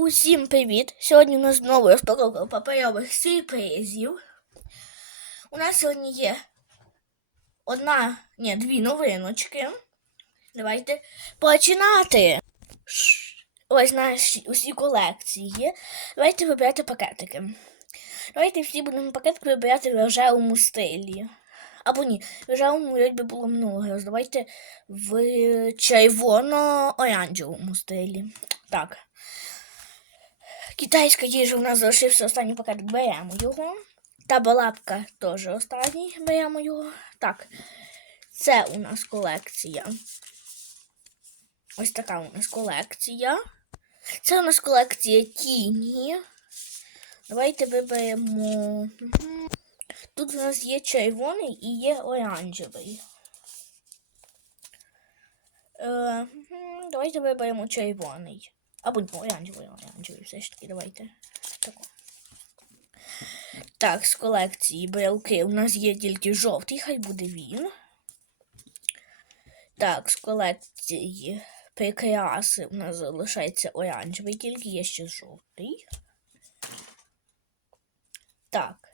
Усім привіт! Сьогодні у нас знову розпаковка паперових сюрпризів. У нас сьогодні є одна, ні, дві новиночки. Давайте починати. Ось наші усі колекції. Давайте вибирати пакетики. Давайте всі будемо пакетики вибирати в рожевому стилі. Або ні, в рожевому якби було много. Давайте в червоно-оранжевому стилі. Так. Китайська їжа у нас залишився останній пакет, беремо його. Та балапка теж останній, беремо його. Так, це у нас колекція. Ось така у нас колекція. Це у нас колекція тіні. Давайте виберемо. Тут у нас є червоний і є оранжевий. Е, давайте виберемо червоний. Або ну, оранжевий, оранжевий, все ж таки, давайте. Тако. Так, з колекції брелки у нас є тільки жовтий, хай буде він. Так, з колекції прикраси у нас залишається оранжевий, тільки є ще жовтий. Так.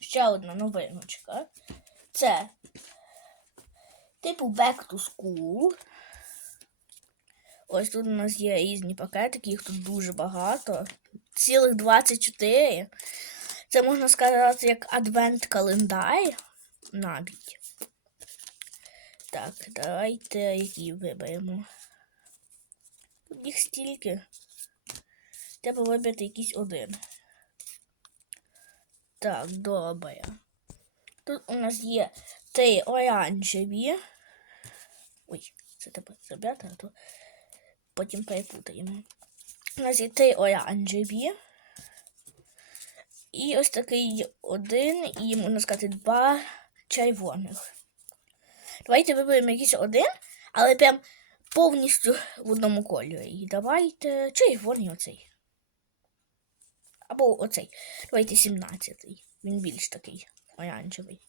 Ще одна новиночка. Це типу Back to School. Ось тут у нас є різні пакетики, їх тут дуже багато. Цілих 24. Це можна сказати як адвент-календар навіть. Так, давайте які виберемо. Тут їх стільки. Треба вибрати якийсь один. Так, добре. Тут у нас є три оранжеві. Ой, це треба забрати, а то потім перепутаємо. У нас є три оранжеві. І ось такий один, і можна сказати, два червоних. Давайте виберемо якийсь один, але прям повністю в одному кольорі. І давайте червоний оцей. Або оцей. Давайте 17-й. Він більш такий оранжевий.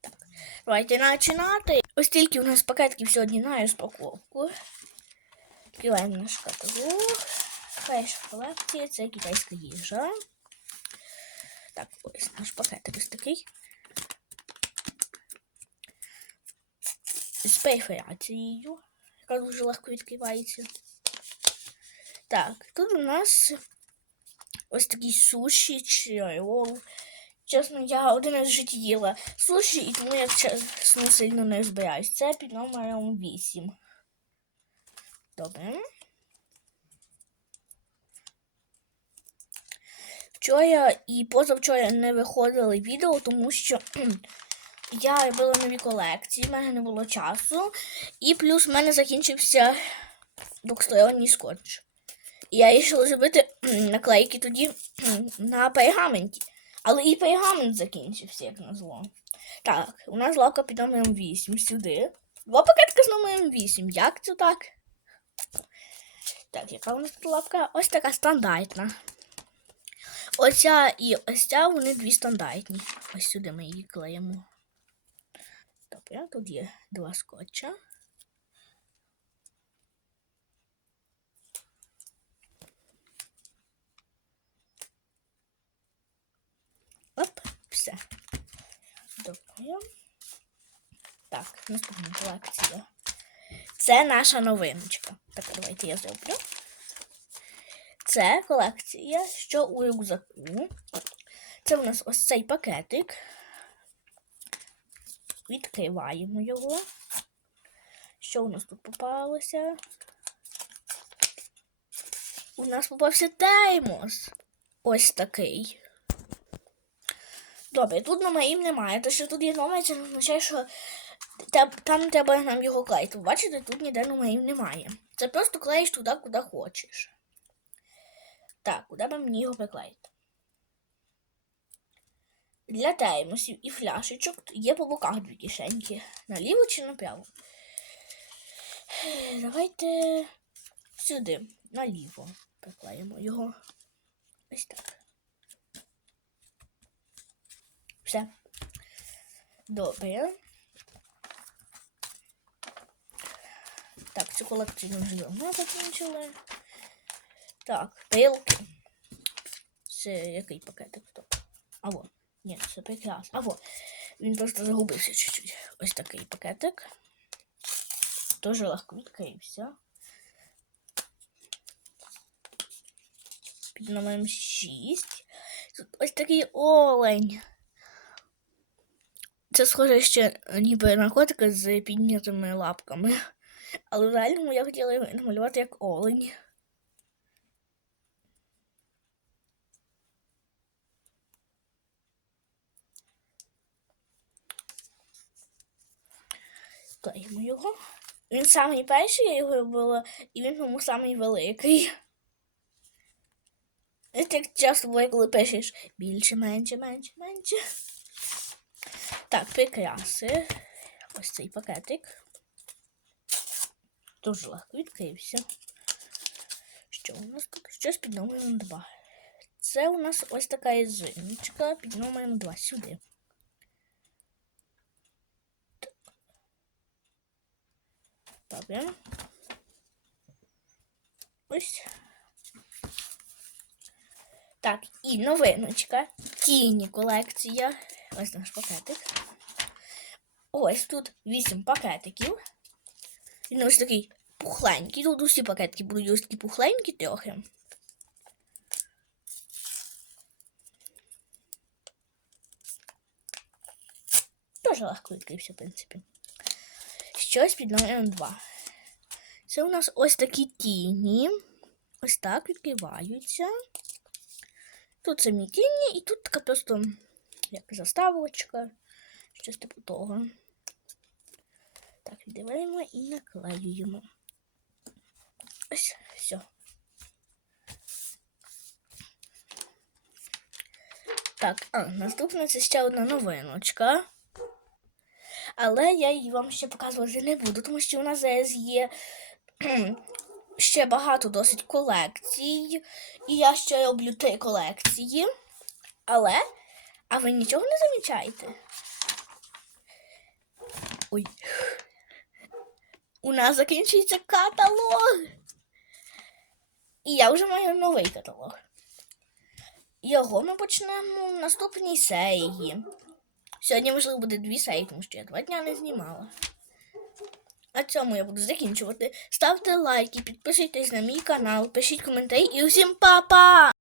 Так. Давайте починати. Ось тільки у нас пакетків сьогодні на розпаковку. Наш каталог. Перша колекція це китайська їжа. Так, ось наш пакетик ось такий. З перфорацією, яка дуже легко відкривається. Так, тут у нас ось такі суші чи рол. Чесно, я один раз в житті їла суші, і тому я чесно сильно не розбираюсь. Це під номером 8. Добре. Вчора і позавчора не виходили відео, тому що я робила нові колекції, в мене не було часу. І плюс в мене закінчився двосторонній скотч. І я вирішила зробити наклейки тоді на пергаменті. Але і пергамент закінчився, як назло. Так, у нас лавка під номером 8 сюди. Два пакетки з номером 8. Як це так? Так, яка у нас лапка? Ось така стандартна. Оця і ось ця вони дві стандартні. Ось сюди ми її клеїмо. Добре, тут є два скотча. Оп, все. Добре. Так, наступна колекція. Це наша новиночка. Так, давайте я зроблю. Це колекція, що у рюкзаку. Це у нас ось цей пакетик. Відкриваємо його. Що у нас тут попалося? У нас попався термос. Ось такий. Добре, тут номерів немає. Те, що тут є номер, це означає, що там треба нам його клеїти. Бачите, тут ніде номерів немає. Це просто клеїш туди, куди хочеш. Так, куди би мені його приклеїти? Для термосів і фляшечок є по боках дві кишеньки. Наліво чи направо? Давайте сюди, наліво приклеїмо його. Ось так. Все. Добре. Так, цю колекцію вже давно закінчили. Так, пилки. Це який пакетик? Стоп. А во. Ні, це прикрас. А во. Він просто загубився чуть-чуть. Ось такий пакетик. Дуже легко відкрився. Під номером 6. Тут ось такий олень. Це схоже ще ніби на котика з піднятими лапками. Але в реальному я хотіла намалювати як олень. Клеїмо його. Він самий перший, я його робила, і він тому самий великий. Це так часто буває, коли пишеш більше, менше, менше, менше. Так, прикраси. Ось цей пакетик. Дуже легко відкрився. Що у нас тут? Щось під номером 2. Це у нас ось така язиночка під номером 2 сюди. Добре. Ось. Так, і новиночка. Тіні колекція. Ось наш пакетик. Ось тут 8 пакетиків. Він ось такий пухленький. Тут усі пакетики будуть ось такі пухленькі трохи. Дуже легко відкрився, в принципі. Щось під номером 2. Це у нас ось такі тіні. Ось так відкриваються. Тут самі тіні, і тут така просто як заставочка. Щось типу того. Так, віддиваємо і наклеюємо. Ось, все. Так, а, наступна це ще одна новиночка. Але я її вам ще показувати не буду, тому що у нас зараз є ще багато досить колекцій. І я ще роблю три колекції. Але, а ви нічого не замічаєте? Ой. У нас закінчується каталог. І я вже маю новий каталог. Його ми почнемо в наступній серії. Сьогодні, можливо, буде дві серії, тому що я два дня не знімала. На цьому я буду закінчувати. Ставте лайки, підписуйтесь на мій канал, пишіть коментарі і усім па-па!